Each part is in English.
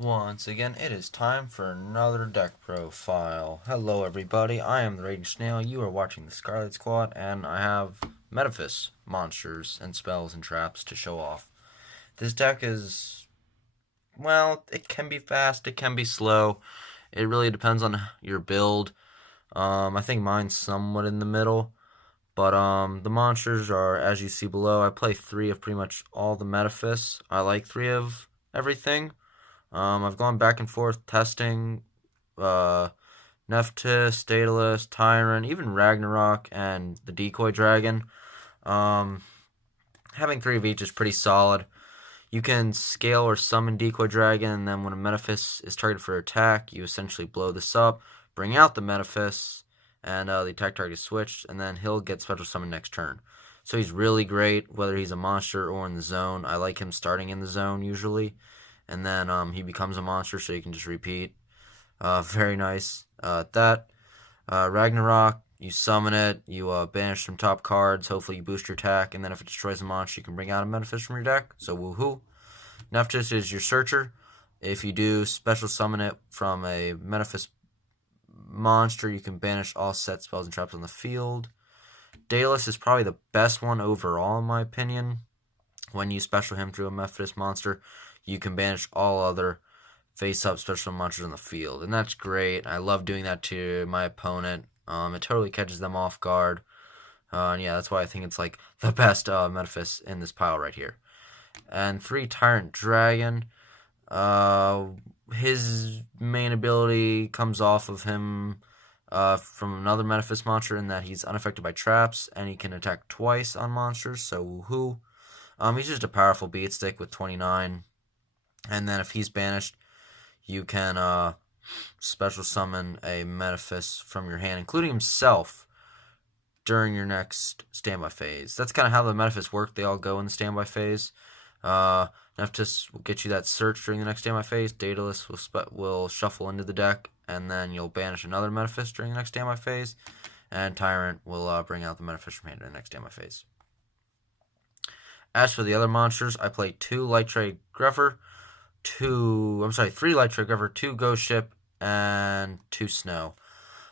Once again, it is time for another deck profile. Hello, everybody. I am the Raging Snail. You are watching the Scarlight Squad, and I have Metaphys monsters and spells and traps to show off. This deck is, well, it can be fast, it can be slow. It really depends on your build. I think mine's somewhat in the middle, but the monsters are as you see below. I play 3 of pretty much all the Metaphys. I like 3 of everything. I've gone back and forth testing uh, Nephthys, Daedalus, Tyrant, even Ragnarok, and the Decoy Dragon. Um, Having 3 of each is pretty solid. You can scale or summon Decoy Dragon, and then when a Metaphys is targeted for attack, you essentially blow this up, bring out the Metaphys, and the attack target is switched, and then he'll get special summon next turn. So he's really great, whether he's a monster or in the zone. I like him starting in the zone usually, and then he becomes a monster, so you can just repeat. Very nice. Ragnarok, you summon it, you banish some top cards, hopefully you boost your attack, and then if it destroys a monster, you can bring out a Metaphys from your deck, so woohoo. Nephthys is your searcher. If you do special summon it from a Metaphys monster, you can banish all set spells and traps on the field. Daedalus is probably the best one overall, in my opinion. When you special him to a Metaphys monster, you can banish all other face-up special monsters on the field, and that's great. I love doing that to my opponent. It totally catches them off guard. And yeah, that's why I think it's like the best Metaphys in this pile right here. And 3 Tyrant Dragon. His main ability comes off of him from another Metaphys monster in that he's unaffected by traps and he can attack twice on monsters, so woohoo. He's just a powerful beat stick with 29. And then if he's banished, you can special summon a Metaphys from your hand, including himself, during your next standby phase. That's kind of how the Metaphys work. They all go in the standby phase. Nephthys will get you that search during the next standby phase. Daedalus will shuffle into the deck, and then you'll banish another Metaphys during the next standby phase. And Tyrant will bring out the Metaphys from hand in the next standby phase. As for the other monsters, I play 2 Light Trade Grepher, 3 Light Trade Grepher, 2 Ghost Ship, and 2 Snow.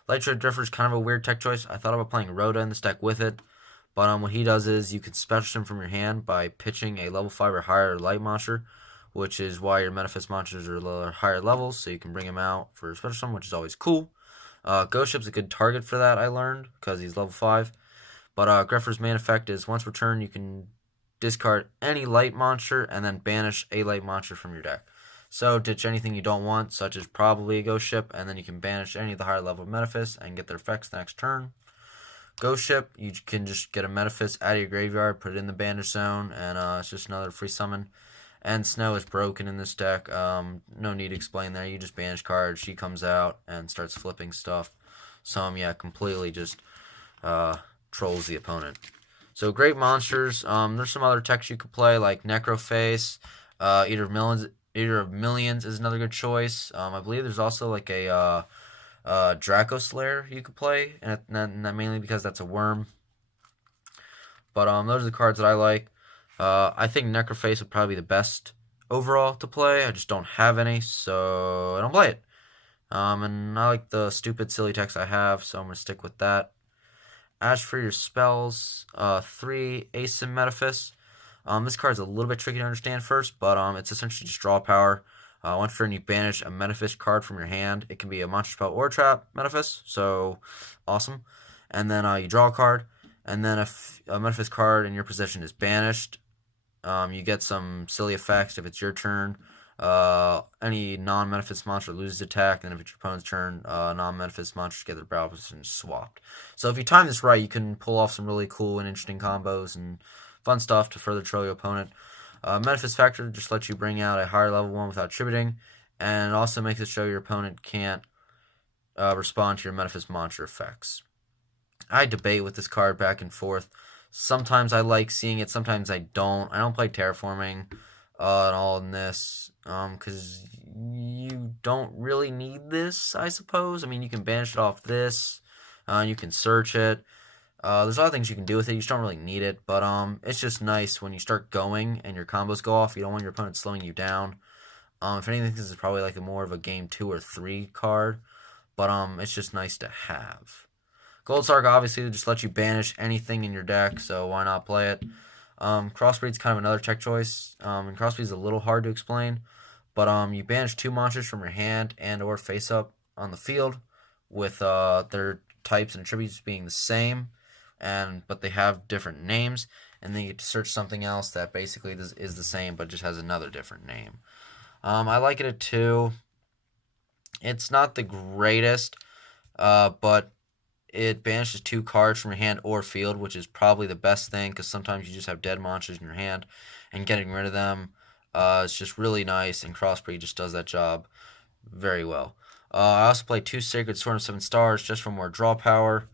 Light Trade Grepher is kind of a weird tech choice. I thought about playing Rhoda in this deck with it, but what he does is you can special him from your hand by pitching a level 5 or higher light monster, which is why your Metaphys monsters are higher levels, so you can bring him out for special summon, which is always cool. Ghost Ship's a good target for that, I learned, because he's level 5. But Grepher's main effect is once per turn, you can discard any light monster and then banish a light monster from your deck. So ditch anything you don't want, such as probably a Ghost Ship, and then you can banish any of the higher level Metaphys and get their effects next turn. Ghost Ship, you can just get a Metaphys out of your graveyard, put it in the banish zone, and it's just another free summon. And Snow is broken in this deck. No need to explain there. You just banish cards, she comes out and starts flipping stuff. So yeah, completely just trolls the opponent. So great monsters. There's some other techs you could play, like Necroface, Eater of Millions is another good choice. I believe there's also like a Draco Slayer you could play, and that mainly because that's a worm. But those are the cards that I like. I think Necroface would probably be the best overall to play. I just don't have any, so I don't play it. And I like the stupid, silly techs I have, so I'm going to stick with that. As for your spells, 3 Asim Metaphys. This card's a little bit tricky to understand first, but it's essentially just draw power. Once per turn, you banish a Metaphys card from your hand. It can be a monster spell or trap Metaphys, so awesome. And then you draw a card, and then if a Metaphys card in your possession is banished, you get some silly effects if it's your turn. Any non-Metaphys monster loses attack, and if it's your opponent's turn, non-Metaphys monsters get their battle position swapped. So if you time this right, you can pull off some really cool and interesting combos and fun stuff to further troll your opponent. Metaphys Factor just lets you bring out a higher level one without tributing, and it also makes it so your opponent can't respond to your Metaphys monster effects. I debate with this card back and forth. Sometimes I like seeing it, sometimes I don't. I don't play Terraforming at all in this, because you don't really need this, I suppose. I mean, you can banish it off this, you can search it. There's a lot of things you can do with it. You just don't really need it, but it's just nice when you start going and your combos go off. You don't want your opponent slowing you down. If anything, this is probably like a more of a game 2 or 3 card, but it's just nice to have. Gold Sark obviously just lets you banish anything in your deck, so why not play it? Crossbreed's kind of another tech choice, and Crossbreed's a little hard to explain, but you banish 2 monsters from your hand and or face up on the field with their types and attributes being the same, but they have different names, and then you get to search something else that basically is the same but just has another different name. I like it at 2. It's not the greatest, but it banishes 2 cards from your hand or field, which is probably the best thing because sometimes you just have dead monsters in your hand, and getting rid of them is just really nice, and Crossbreed just does that job very well. I also play 2 Sacred Sword of 7 Stars just for more draw power.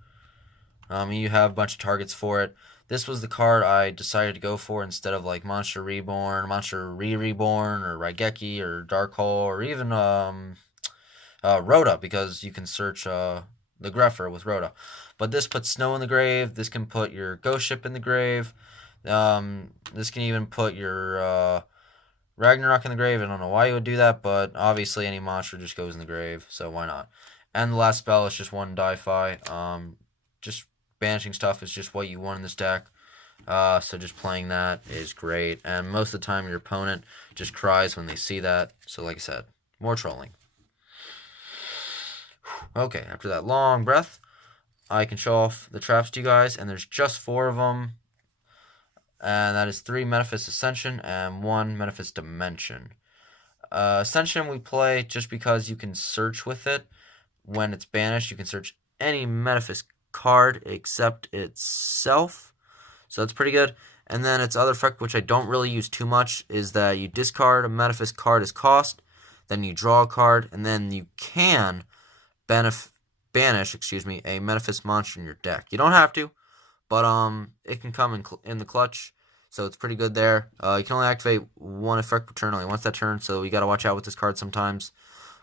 You have a bunch of targets for it. This was the card I decided to go for instead of like Monster Reborn, Monster Reborn, or Raigeki, or Dark Hole, or even Rhoda, because you can search the Greffer with Rhoda. But this puts Snow in the grave. This can put your Ghost Ship in the grave. This can even put your Ragnarok in the grave. I don't know why you would do that, but obviously any monster just goes in the grave, so why not? And the last spell is just 1 Die-Fi. Just banishing stuff is just what you want in this deck. So just playing that is great. And most of the time your opponent just cries when they see that. So like I said, more trolling. Okay, after that long breath, I can show off the traps to you guys. And there's just 4 of them. And that is 3 Metaphys Ascension and 1 Metaphys Dimension. Ascension we play just because you can search with it. When it's banished, you can search any Metaphys card except itself. So that's pretty good. And then its other effect, which I don't really use too much, is that you discard a Metaphys card as cost, then you draw a card, and then you can banish a Metaphys monster in your deck. You don't have to, but it can come in the clutch, so it's pretty good there. You can only activate 1 effect per turn, only once that turn, so you got to watch out with this card sometimes.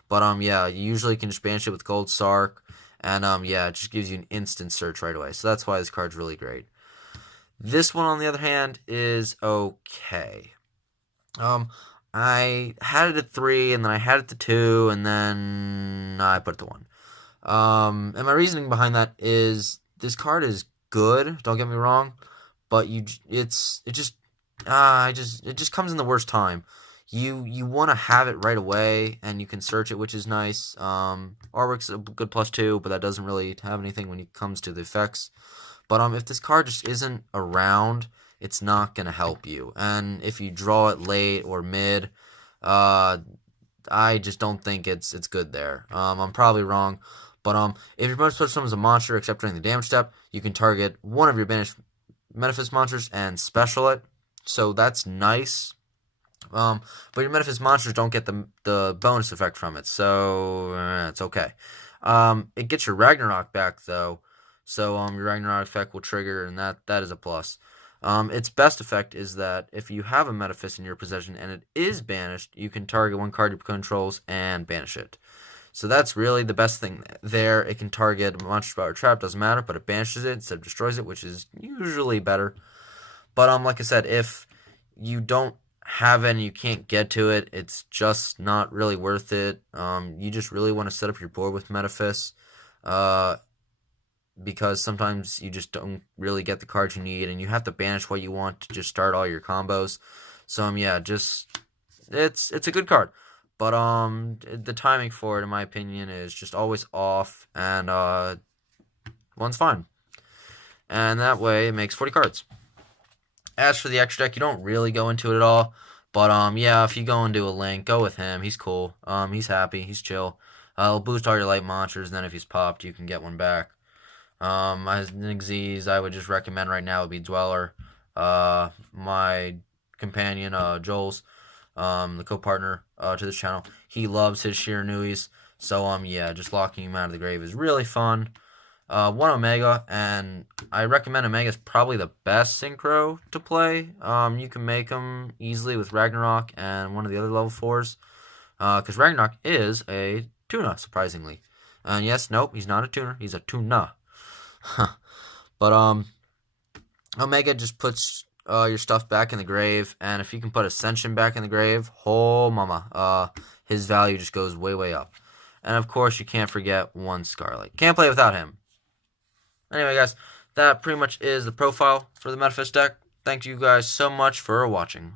But yeah, you usually can just banish it with Gold Sark, and yeah, it just gives you an instant search right away. So that's why this card's really great. This one, on the other hand, is okay. I had it at 3, and then I had it to 2, and then I put it to 1. And my reasoning behind that is this card is good. Don't get me wrong, but it just comes in the worst time. You want to have it right away, and you can search it, which is nice. Artwork's a good +2, but that doesn't really have anything when it comes to the effects. But if this card just isn't around, it's not going to help you. And if you draw it late or mid, I just don't think it's good there. I'm probably wrong. But if your opponent switches summons a monster except during the damage step, you can target one of your banished Metaphys monsters and special it. So that's nice. But your Metaphys monsters don't get the bonus effect from it, so it's okay. It gets your Ragnarok back though, so your Ragnarok effect will trigger, and that is a plus. Its best effect is that if you have a Metaphys in your possession and it is banished, you can target 1 card your controls and banish it. So that's really the best thing there. It can target a monster spell or trap, doesn't matter, but it banishes it instead of destroys it, which is usually better. But like I said, if you don't have it and you can't get to it, it's just not really worth it. You just really want to set up your board with Metaphys, because sometimes you just don't really get the cards you need, and you have to banish what you want to just start all your combos. So yeah, it's a good card. But the timing for it, in my opinion, is just always off, and one's fine. And that way, it makes 40 cards. As for the extra deck, you don't really go into it at all. But yeah, if you go into a Link, go with him. He's cool. He's happy. He's chill. He'll boost all your light monsters, and then if he's popped, you can get one back. As Nigz's, I would just recommend right now would be Dweller. My companion, Joel's, the co-partner to this channel, he loves his Shiranuis. So yeah, just locking him out of the grave is really fun. 1 Omega, and I recommend Omega is probably the best synchro to play. You can make them easily with Ragnarok and one of the other level 4s, because Ragnarok is a tuna, surprisingly. And yes, nope, he's not a tuner, he's a tuna. But Omega just puts your stuff back in the grave, and if you can put Ascension back in the grave, oh mama, his value just goes way, way up. And of course, you can't forget one Scarlight. Can't play without him. Anyway, guys, that pretty much is the profile for the Metaphys deck. Thank you guys so much for watching.